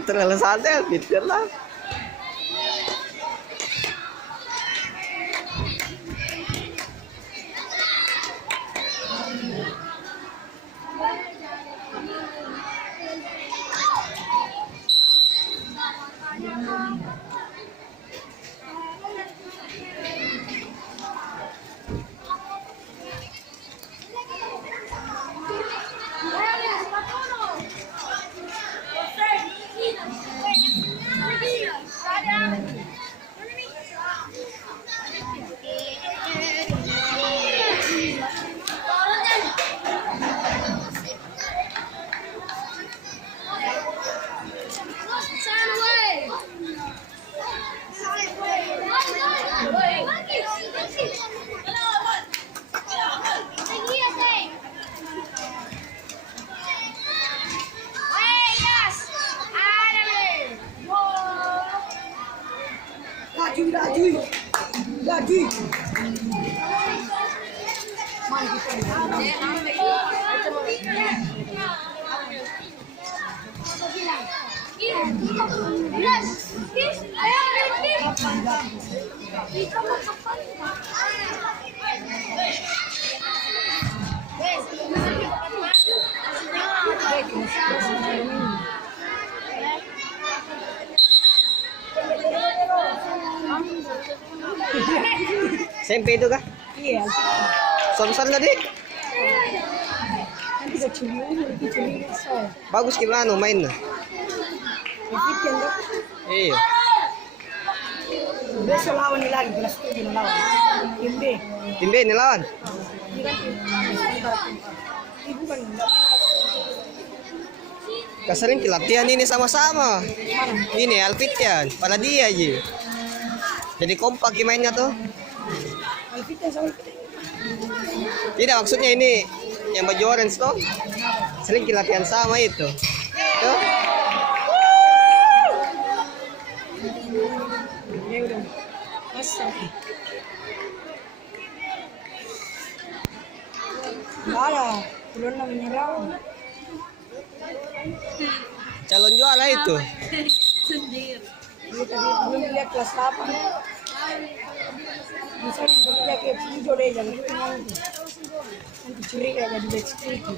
terlalu santai, pikir lah. SMP itu kah? Iya. Son tadi? Nanti ke Ciliwung, so. Bagus gimana main? Weekend kan? Iya. Besok lawan ini lagi, kelas 7 lawan. Tim B. Tim B ini lawan. Ini kan ibu kan enggak. Kasering latihan ini sama-sama. Ini Alfitian, pada dia aja. Jadi kompak mainnya tuh. Alfitian sama Alfitian. Tidak, maksudnya ini yang baju orange tuh. Sering latihan sama itu. Tuh. Ya udah. Masa. Enggak ada. Belum menyerang. Calon juara itu. Sendiri. Ini tadi belum lihat kelas 8. Misalnya yang bekerja kayak hijau deh, jangan itu nanti. Nanti curiga jadi bad security.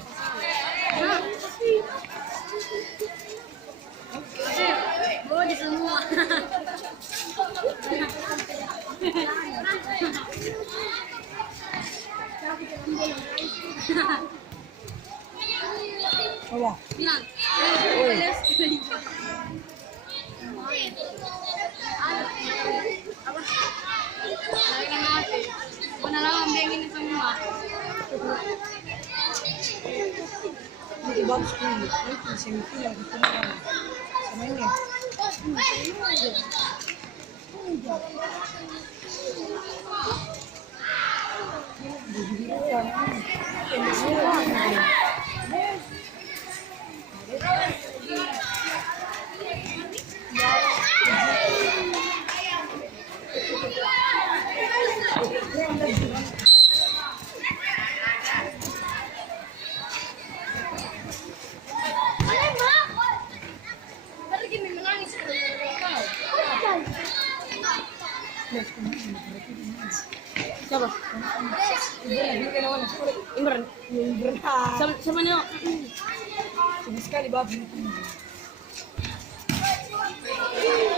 Bawa di semua. Coba. Bilang. Apa? Lagi mati. Penalaman dia ini semua. Nanti bagus dulu. Nanti semifinal ketemu sama ini. Siapa? Imran. Sama Nyo. Sama sekali babi.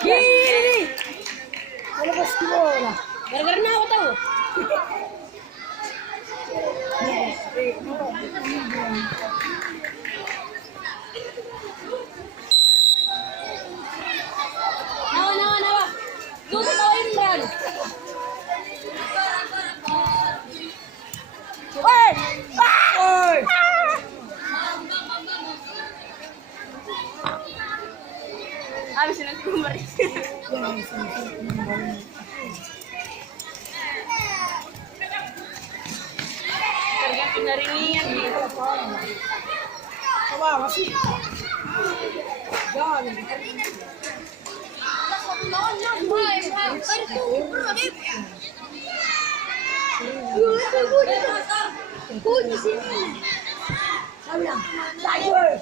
Gini. Kalau pasti bola. Gara-gara apa tahu? Nawa. Tuh tahu Imran. Woi! Woi! Habis ini kumbar. Tergantung dari niat gitu. Coba masih. Jangan. Aku di sini. Saya bilang, "Tiger."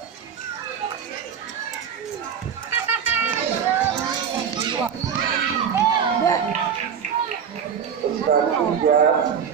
India.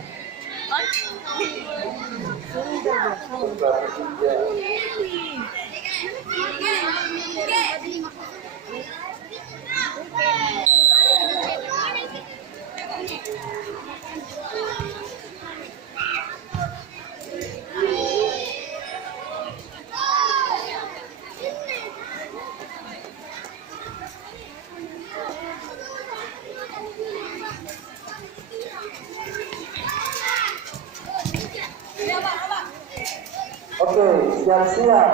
Oke, siap-siap.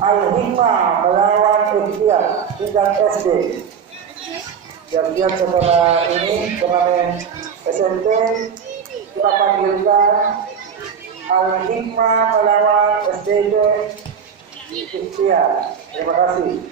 Al-Hikmah melawan Ikhtiar tingkat SD. Siap-siap setelah ini turnamen SMP kita panggilkan Al-Hikmah melawan SDB Ikhtiar. Terima kasih.